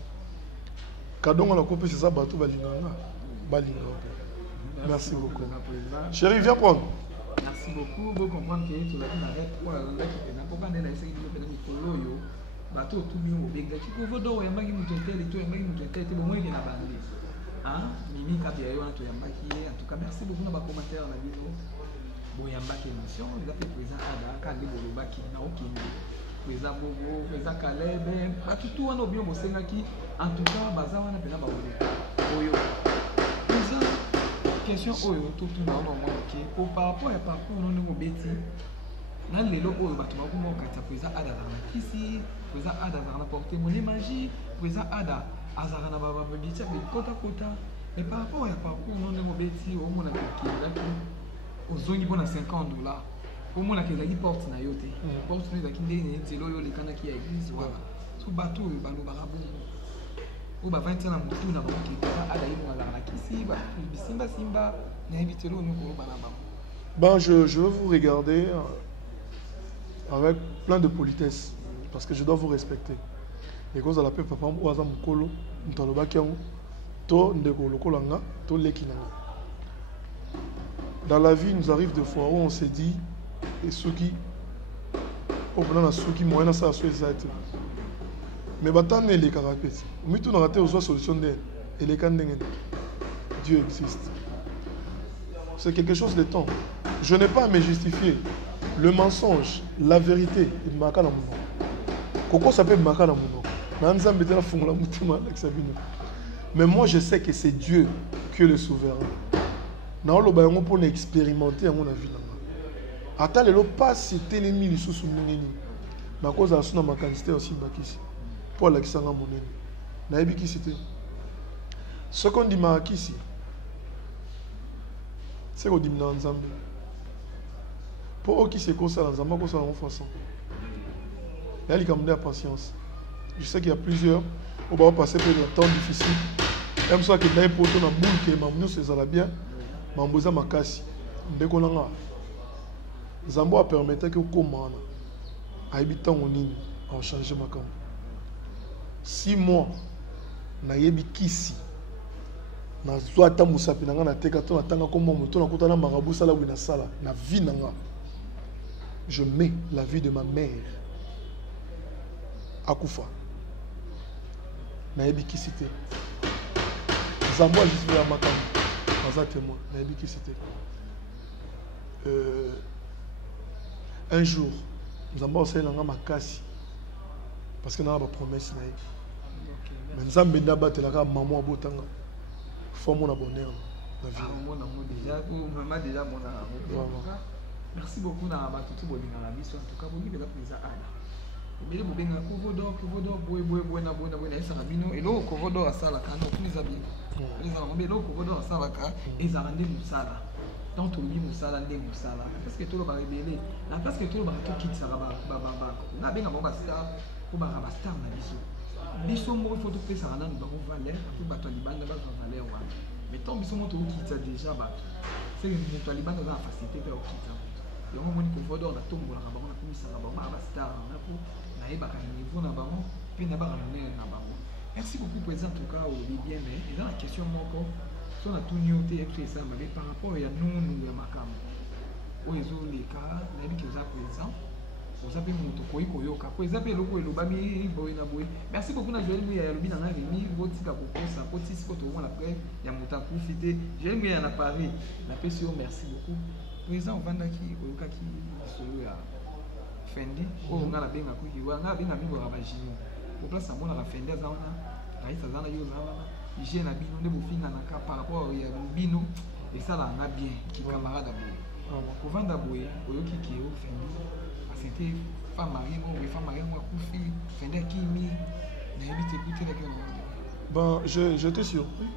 Cadeau on la coupe c'est ça bateau balinganga. Balinga. Merci beaucoup. Chérie, viens prendre. Merci beaucoup. Vous comprenez que tu l'as dit, arrête pour la langue qui est là. Pourquoi on est là, c'est que tu as dit bateau tout bien au béga. Tu peux voir d'où il y a un tel et tout, il y a un tel et bon, il y a un bandé. Hein? Mimi, quand il y a un tel, en tout cas, merci beaucoup dans les commentaires dans la vidéo. Bon, il y a un émission, il a fait présent Ada, Kale Bolobaki, Naoki, présent Bobo, présent Caleb, tout on a bien bossé qui, en tout cas, Baza, on a bien abordé. Question tout par rapport à parcours non nous bêtis dans les locaux au bâtiment comment quand présent Ada ici présent Ada a apporté mon magie présent Ada azarana baba dit ça kota mais par rapport à parcours non nous bêtis au monde qui là aux zones bon à $50 au monde qui la porte na yote porte na qui ndé nzelo yo le kana qui a église voilà sous bateau balo barabu ou bah 20 ans à mutu na banki Ada yimo la kisi ba simba na invité nous ko bana ba. Ben je veux vous regarder avec plein de politesse parce que je dois vous respecter. Et cause à la paix papa ou aza mukolo ntaloba kiango to ndeko lokolanga to lekinanga. Dans la vie, il nous arrive des fois où on s'est dit et ceux qui au plan ceux qui moyen ça soit exact. Mais batan les caractères. Mais tout n'a raté aux solutions d'elle. Et les cannes Dieu existe. C'est quelque chose de temps. Je n'ai pas à me justifier. Le mensonge, la vérité, il m'a qu'à la mouvement. Coco s'appelle Maka la mouvement. Mais moi je sais que c'est Dieu qui est le souverain. Dans le bain pour expérimenter à mon avis. Attends le pas c'était l'ennemi sous sous mon na cause à son ma quantité aussi bakisi. Pour la kisanga monene. Na yebi ki c'était Ce qu'on dit ici, c'est qu'on dit dans Nzambe. Pour eux qui se consacrent dans Nzambe, c'est la même façon. Il y a la patience. Je sais qu'il y a plusieurs, on va passer par des temps difficiles. Même ça que d'ailleurs pour ton boule que mamnou c'est ça bien, mamboza makasi. Dès qu'on a Nzambe a permis que comment habitant on ligne a changé ma camp. 6 mois na yebi kisi na zwata musapi nanga na teka to na tanga comme moto na kutana marabout sala wina sala na vie nanga. Je mets la vie de ma mère à Koufa. Naebi qui c'était. Zamboa juste vers ma cam. Dans un témoin. Naebi qui c'était. Un jour, Zamboa s'est dans ma casse. Parce que nous avons une promesse. Mais nous avons une batte la maman à Botanga. Faut mon bonheur. Déjà merci beaucoup na batutu bolinga na biso en tout cas bongi bela pesa ala. Bele bobenga kovodo boy na esa bino elo kovodo asala kana okuniza bien. Les gens belo kovodo asala ka ezala nde musala. Donc to li musala nde musala. Parce que tout le ba rebelle, na parce que tout le ba to kitsa ba. Na benga ba star ko ba star na biso. Biso mo faut to pesa na ba valeur, to ba to libanda ba valeur wa. Mais tant biso mo to kitsa déjà ba. C'est une libanda za facilité pe okitsa. Il y a un moment où on a tombé la banque, on a mis la star, on a niveau na banque, puis on a ramené na banque. Merci beaucoup président en tout cas au bien mais et dans la question encore sur la tout noté et ça mais par rapport à nous ya makam. O ezo les cas, na bi que za président. Vous avez mon toko koyoka. Ko ezape loko elobami boy na boy. Merci beaucoup na Joël Mouya lobi na Rémi, votika kokosa, kotisi ko to la après ya mota profiter. Joël Mouya na Paris. La PCO merci beaucoup. Président Vandaki Oyokaki solo ya Fendi o ngala benga kuki wa ngala benga bingo rabajino au place amona la Fendi zaona raisa zana yo zaona hygiène na bino nde bofinga na ka par rapport ya bino et ça là na bien ki camarade boy ko vanda boy oyoki ki o Fendi c'était femme mariée moi kufi Fendi kimi na habite écouter la gueule. Bon, je te surpris.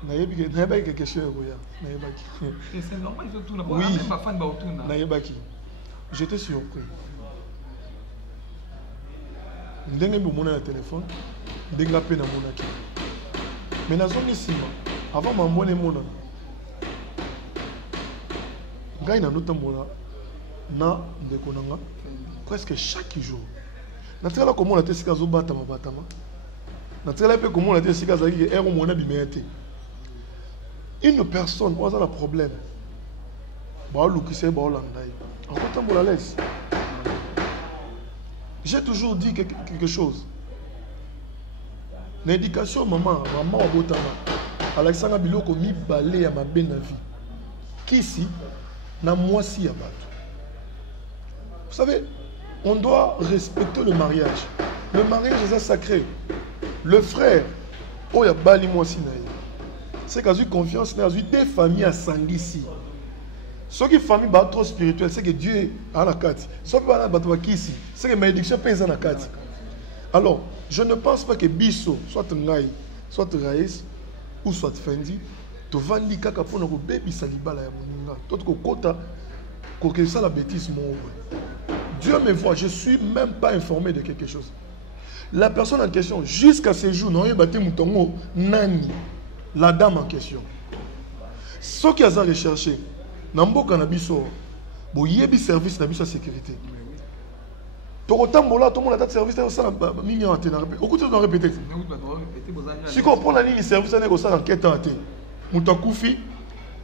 Naïbaki quelque chose, Naïbaki. C'est normal, je tourne. Oui, ma fan bautuna. Naïbaki. J'étais surpris. Ndenge bomona na téléphone, ndenga pe na monaki. Mais na zone ici, avant ma mona mona. Ngai na nota mona na ndeko nanga presque chaque jour. Na tela comment la tesika zo batama. Na tela pe comment la tesika za ki ero mona bimete. Une personne, on a un problème. J'ai toujours dit quelque chose. L'éducation, maman, Alexandra Biloko mi balé à ma belle vie. Qui ici, na moi si à battre. Vous savez, on doit respecter le mariage. Le mariage est sacré. Le frère, oh ya bali moi si naïe. C'est qu'il y a eu confiance, il y a eu des familles à Sangissi. Ce qui est famille trop spirituelle, c'est que Dieu a la carte. Ce qui est ici, c'est que ma éducation pèse la carte. Alors, je ne pense pas que Bisso, soit Ngaï, soit Raïs, ou soit Fendi, tu vas dire que pour nous bébé saliba la moninga. Tout que kota, que ça la bêtise mon. Dieu me voit, je suis même pas informé de quelque chose. La personne en question, jusqu'à ce jour, non, il battu moutongo nani. La dame en question. Ce qui a recherché, Nambo Canabiso, Boyebi service de sécurité. Pour autant, tout le monde a un service de ça, mignon à tenir. Au côté de répéter. Si on prend la ligne de service, on est au sein d'enquête en thé. Moutakoufi,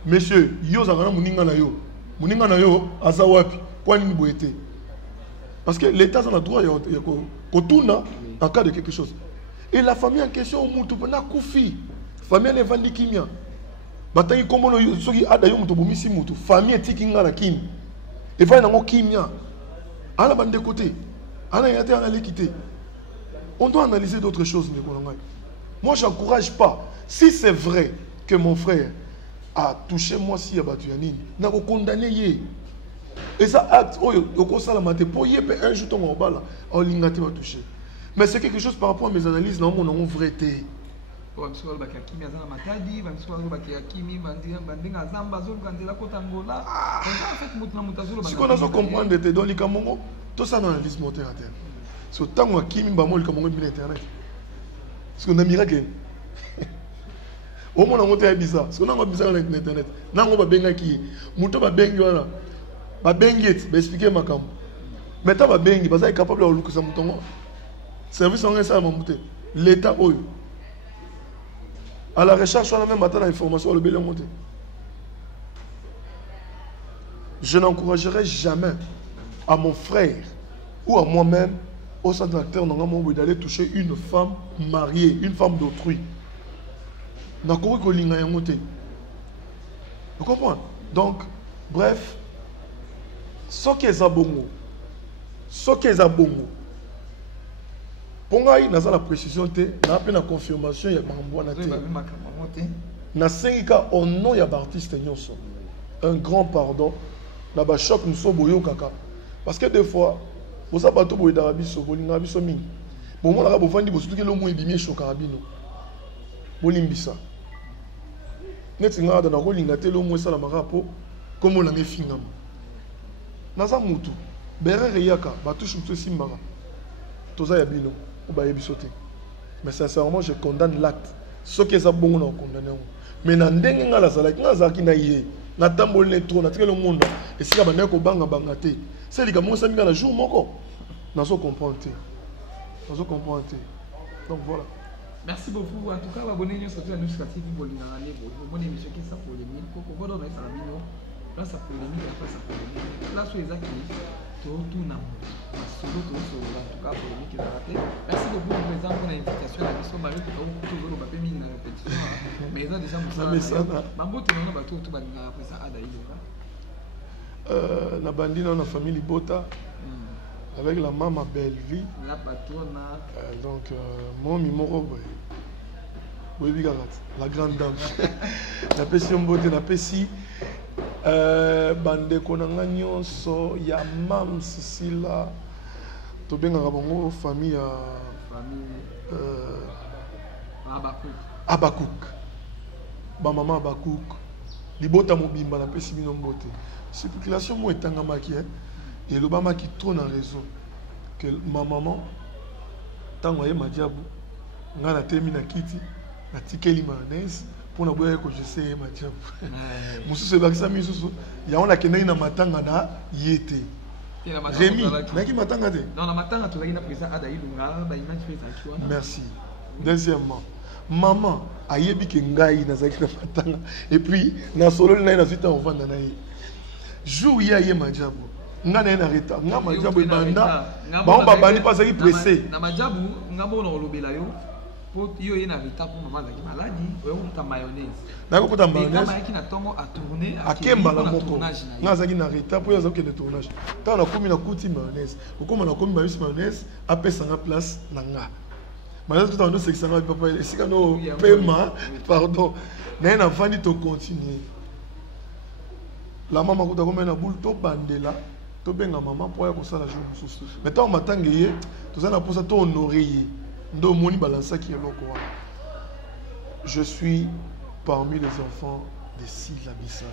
monsieur, yo zangana muninga na yo. Muninga na yo, azawapi, quoi ni boété. Parce que l'État a le droit de en cas de quelque chose. Et la famille en question, Moutoupena Koufi. Famille n'est vendue kimia. Bataille comme on soki adayo muto bomisi muto. Famille tikinga na kim. Et va nango kimia. À la bande de côté. À la yate à l'équité. On doit analyser d'autres choses, moi j'encourage pas. Si c'est vrai que mon frère a touché moi si abattu yanini, n'a pas condamné yé. Et ça acte au ça la maté pour yé un jour ton bala, on l'ingati va toucher. Mais c'est quelque chose par rapport à mes analyses non mon vérité. bamisusu balobaki akimi aza na matadi bamisusu balobaki akimi bandenge azamba azoluka nzela kota ngola en fait moto na moto azoloba sikoyo nazocomprendre te donc likambo ngo tosala na analyse moteur à terre so ntango akimi mbamo likambo ngo ebina internet sikoyo na miracle omona ngo te yebisa sikoyo nango abisa na internet nango babengaki ye moto babengi wana babengi eti baexplike makambo mais ntan babengi baza capable ya kolukisa moto ngo service yango esalama mo te l'état oyo à la recherche on a même atteint l'information le bel monté. Je n'encouragerai jamais à mon frère ou à moi-même au centre d'acteur d'aller toucher une femme mariée, une femme d'autrui. Vous comprenez? Donc, bref, ce qui est abongo, pour moi, il y a la précision, il y a la confirmation, il y a la cas au nom, il y a l'artiste. Un grand pardon. Il y a choc, nous sommes kaka. Parce que des fois, vous avez tout d'Arabie, vous avez tout d'Arabie. Bon, moi, je vais vous dire que l'homme est bien choc Arabino. Vous avez dit ça. Net nga dans la rôle ingate l'homme ça la marapo comme on l'a mis fingam. Naza mutu. Berere yaka, batouche mutu simbara. Toza yabino. Mais sincèrement, je condamne l'acte. Ce qui est bon, on condamne. Mais dans le monde, et si on a banga bangate, c'est les gars qui sont jour moko. Nous comprendre. Donc voilà. Merci beaucoup. En tout cas, abonnez-vous sur la chaîne TV Bolina. Abonnez-vous qui ça pour les mille. Pourquoi vous donnez ça la mino? Là ça pour les mille, après ça pour les mille. Là sur les actifs, tout n'a pas. Solo tout solo. En tout cas pour les mille qui ont raté. Merci beaucoup pour les gens pour l'invitation. La mission Marie pour toujours le papier mine répétition. Mais ils ont déjà montré ça. Mambo tu n'as pas tout balinga après ça Ada Ilora. La bandine dans la famille Bota. Avec la maman Bellevie. La patronne. Donc, mon mimoro, la grande dame. La pessi mbote, la pessi. Bande konanga nyonso ya mam Sicila. To benga bango famille Abakouk. Ba maman Abakouk. Libota mobimba la pessi bino mbote. Circulation mo etanga maki et le Bama qui tourne en raison que ma maman, tant que ma diable, on a terminé kiti, la tikeli mayonnaise pour ne pas que je sais ma diable. Monsieur se vaccin misusu, il y a on a kenai na matanga na yete. Rémi, na qui matanga de? Non, la matanga tu as une présence à Daïlunga, ba image fait ça. Merci. Deuxièmement, maman ayebi ke ngai na zaki na matanga et puis na solo na na vita on va na ye. Jour ya ye ma diable. Nga na na reta nga majabu ebanda ba on babani pas ça qui pressé na majabu nga bona olobela yo po yo ye na reta pour maman la maladie oyo ta mayonnaise na ko ta mayonnaise nga ki na tongo a tourner akemba la moko nga zaki na reta po yo zaki de tournage ta na komi na kuti mayonnaise okoma na komi mayonnaise apesa nga place na nga mayonnaise tout en 600 papa esika no paiement pardon na vandi to continuer la maman ko ta komi na boule to bandela to benga maman pour aller ça la journée mususu mais tant matangé tout ça na pour ça to honorer ndo moni balança qui est loko. Je suis parmi les enfants de Sila Bissane.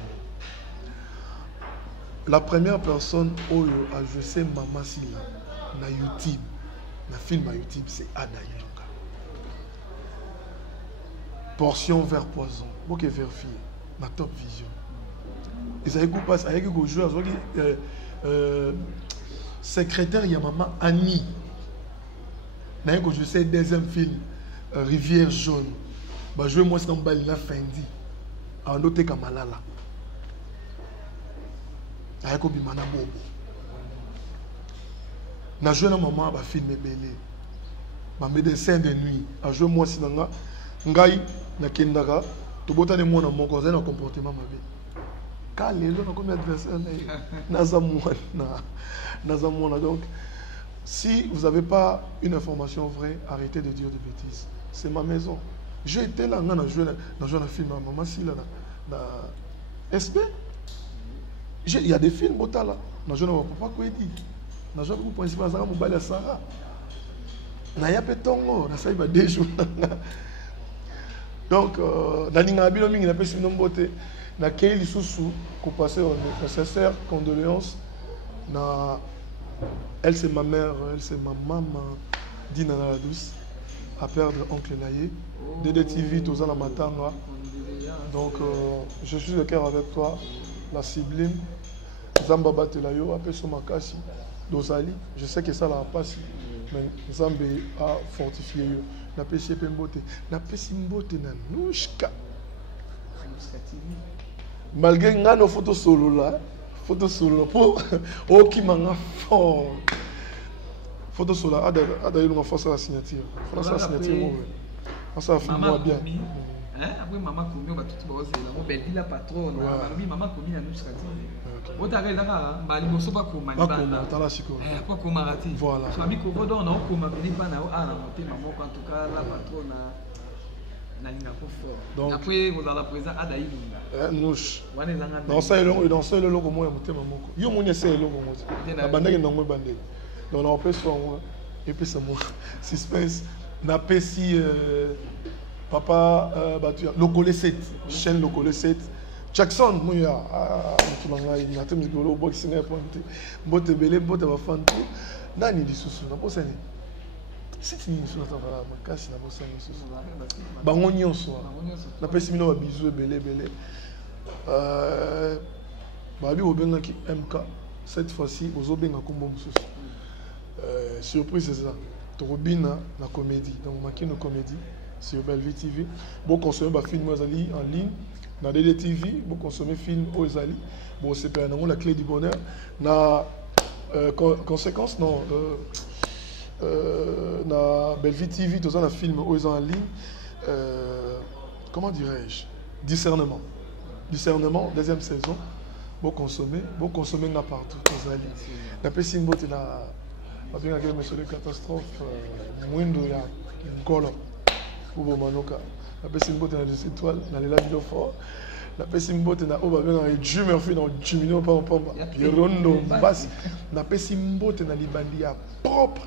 La première personne où je sais maman Sila na YouTube na film à YouTube c'est Ada Ilunga. Portion vers poison OK vérifier ma top vision ils avaient coupé ça avec go jouer secrétaire il y a maman Annie mais que je sais deuxième film Rivière jaune bah jouer moi c'est un bal la fendi en noter Kamalala avec Obimana Bobo na jouer la maman ba film belé ma médecin de nuit a jouer moi sinanga ngai na kendaka to botane moi na mon cousin na comportement mabe. Donc, si vous n'avez pas une information vraie, arrêtez de dire des bêtises. C'est ma maison. J'ai été là, dans un film, maman, si là, SP. Il y a des films, là. Dans un papa, quoi dit. Dans un principal, dans un mobile, Sarah. Dans un pétongo, dans un des jours. Donc, nalinga bino mingi na pesi bino mbote na kei lisusu ko passer une sincère condoléance na elle c'est ma mère, elle c'est ma maman Dina la douce à perdre oncle Naye DDTV tous en matanga. Donc je suis de cœur avec toi la sublime Zamba Batelayo appelle sur Makasi Dosali, je sais que ça la passe mais Zambé a fortifié yo na pesi pembote na pesi mbote na nushka malgré ngano photo solo là pour okimanga fort photo solo ada yo ma force la signature force la signature ça fait moi bien après maman Komi va tout bosser la belle vie la patronne maman Komi na nushka otaka ezaka mbali boso bakoma libanda quoi komarati voilà famille kovodo na okoma bilipa na ana motema moko en tout cas la patronne na linga ko fort donc après vous allez présent ada ilunga nush wana ezanga dans ça le logo mo ya motema moko yo moni ese logo mo na bandaki ndongo bandeli donc on peut soit et puis ça mo suspense na pesi papa batu lokole 7 chaîne lokole 7 Jackson, Mouya, il a tellement de boxing à pointer. Bote belé, bote va fan tout. Nani dit sous na bossa ni. Si tu ni sous na va ma casse na bossa ni sous. Bangonyo so. Na pesi mino ba bisou belé. Babi obenga ki MK cette fois-ci ozo benga kombo mususu. Surprise c'est ça. Torobina la comédie. Donc makino comédie sur Bellevue TV. Bon consommer ba film azali en ligne. Dans DDTV, vous consommez film aux Zali. Bon, c'est pas la clé du bonheur. Na conséquence, non. Na Bellevue TV, tout ça, un film aux en ligne. Comment dirais-je? Discernement. Discernement, deuxième saison. Vous consommez na partout aux Zali. La pessimbo, tu n'as pas bien regardé, monsieur les catastrophes. Mwindo ya Ngolo. Pour Manoka. La pessimbo est dans les étoiles, dans les lacs de fort. La pessimbo est dans les Dieu Murphy, dans le Jimino Pamba. Pirondo Bass. La pessimbo est dans les bandits propre.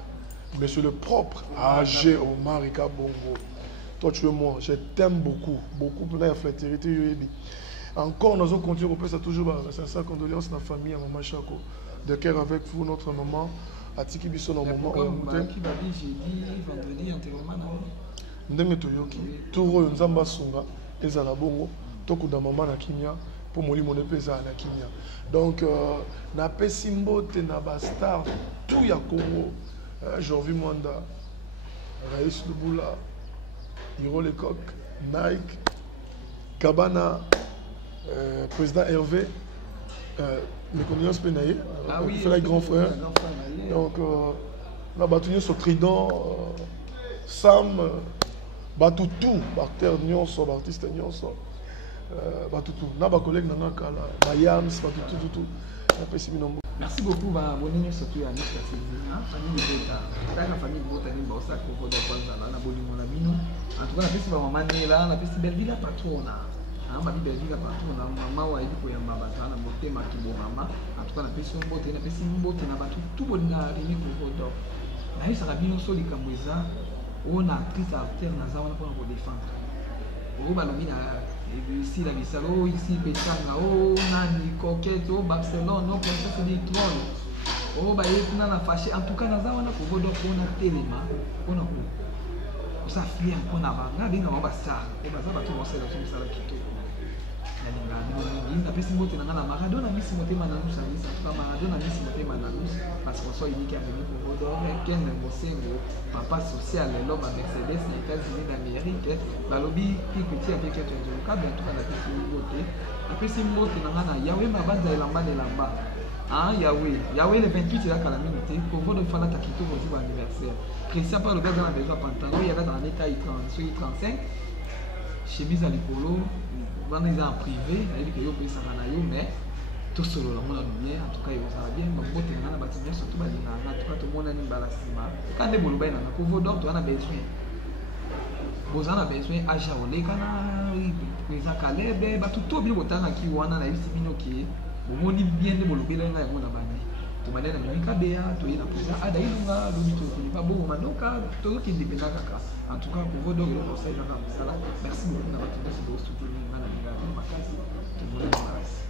Monsieur le propre. Âgé Omar Ika Bongo. Toi, tu es moi. Je t'aime beaucoup. Beaucoup pour la flatérité. Encore, nous allons continuer. On peut ça toujours. C'est ça, condoléances à la famille, à maman Chako. De cœur avec vous, notre maman. À Tiki Bisson, au moment où on est. Qui m'a dit jeudi, vendredi, enterrement. Ndenge toyoki turo nzamba sunga ezala bongo tokuda mama na kimia po molimo ne pesa na kimia donc na pesi mbote na ba star tout ya Congo Jovi Mwanda Raïs Lubula Hiro Lecoq Nike Kabana président Hervé le condoléances Penaye fait la grand frère donc na batunyo so Trident Sam Batutu, acteur nyonso, artiste nyonso, Batutu. Na ba collègue nanga kala, Mayams, Batutu tout. Merci beaucoup, bonne surtout à notre famille Bota. La famille Bota ni bossa ko do kwanza na bolimo na bino. En tout cas, na pesi ba mama nela, na pesi Bellevue la patrona. Ma Bellevue la patrona, mama wa ibi ko yamba batana motema kibo mama. En tout cas, na pesi Mbote na Batutu bolinga remi ko do. Na isa rabino so likamweza. On a actrice acteur na zawana pour nous défendre. On va nominer ici la Bissalo, ici Betanga, oh Nani, Coquette, oh Barcelone, oh Princesse des Trolls. Oh bah il na fâché. En tout cas na zawana pour vous donc on a téléma, on a on s'afflie on a va. Na bien on va ça. On va ça va tout lancer dans tout ça là qui tout. Na pesi mbote na Maradona misi motema na nusa misa kwa Maradona misi motema na nusa parce qu'on soit unique avec nous pour Rodor Ken Mosengo papa social l'homme à Mercedes aux États-Unis d'Amérique balobi petit à quelque chose de cas bien tout la pesi mbote na Yahweh mabanza elamba Yahweh le 28 la kala minute pour Rodor fana takito pour jour anniversaire Christian par le gars dans les pantalons il y a dans l'état 35 chemise à l'écolo on est en privé, il y a des gens mais tout seul, on a bien, en tout cas, il va bien, mais bon, tu as bâtiment surtout, en tout cas, tout le monde a une balassima. Quand tu es bon, pour vos docteurs, on a besoin. Vous en avez besoin, à Jaolé, quand on a Caleb, tout bien, autant qui on a eu si bien, ok, on dit bien de mon lobby, là, on a banni. tomane na mimika bea toye na président ada ilunga lobi tokolipa bongo mandoka tozokende mpenza kaka en tout cas pour d'or eloko osali kaka mosala merci beaucoup na bato nyonso boosoutenir nga na linga makasi tomona na marasi